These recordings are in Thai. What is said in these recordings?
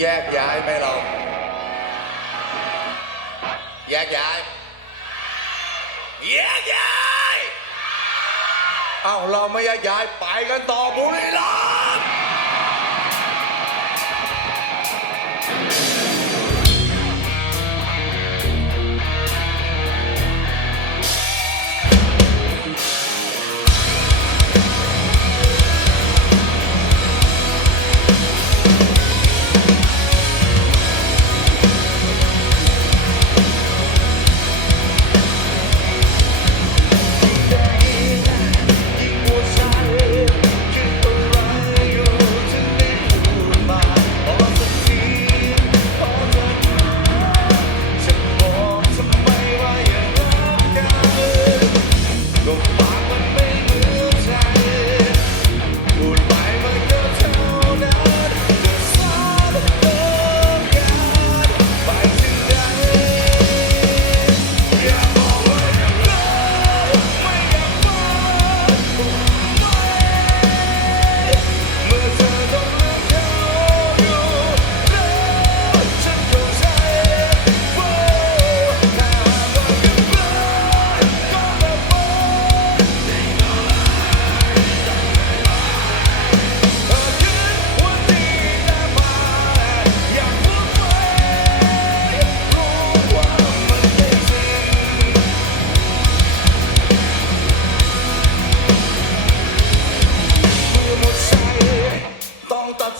แยกย้ายไหมเรา แยกย้าย แยกย้าย เอ้าเราไม่แยกย้ายไปกันต่อบุรีรัมย์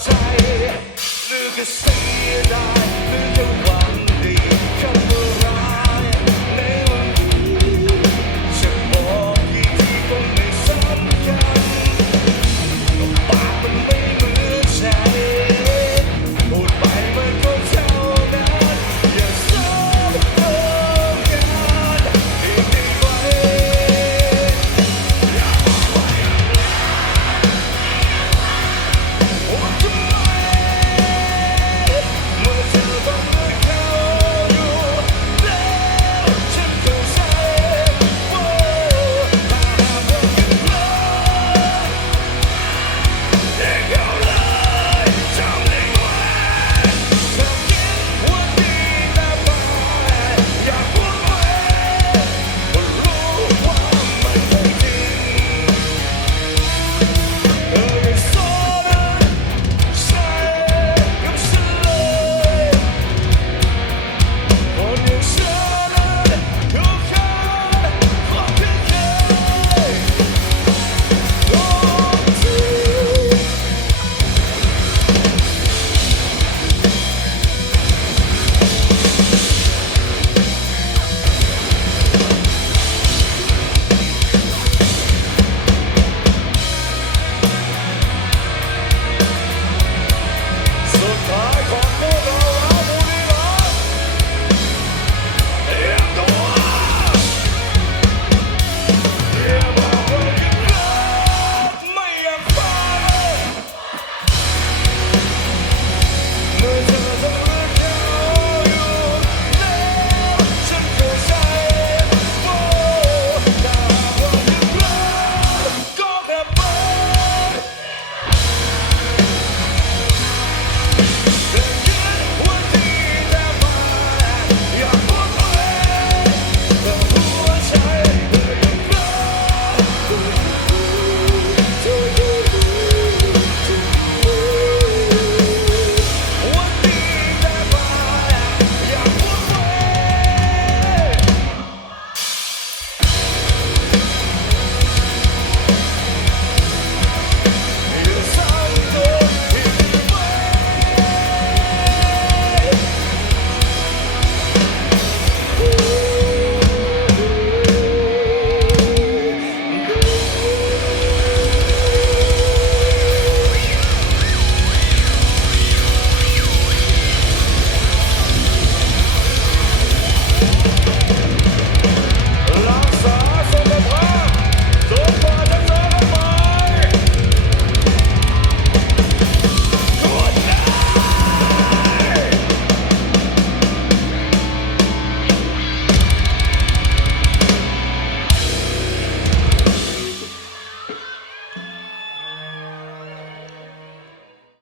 ใจหรือก็เสียดายหรือจะ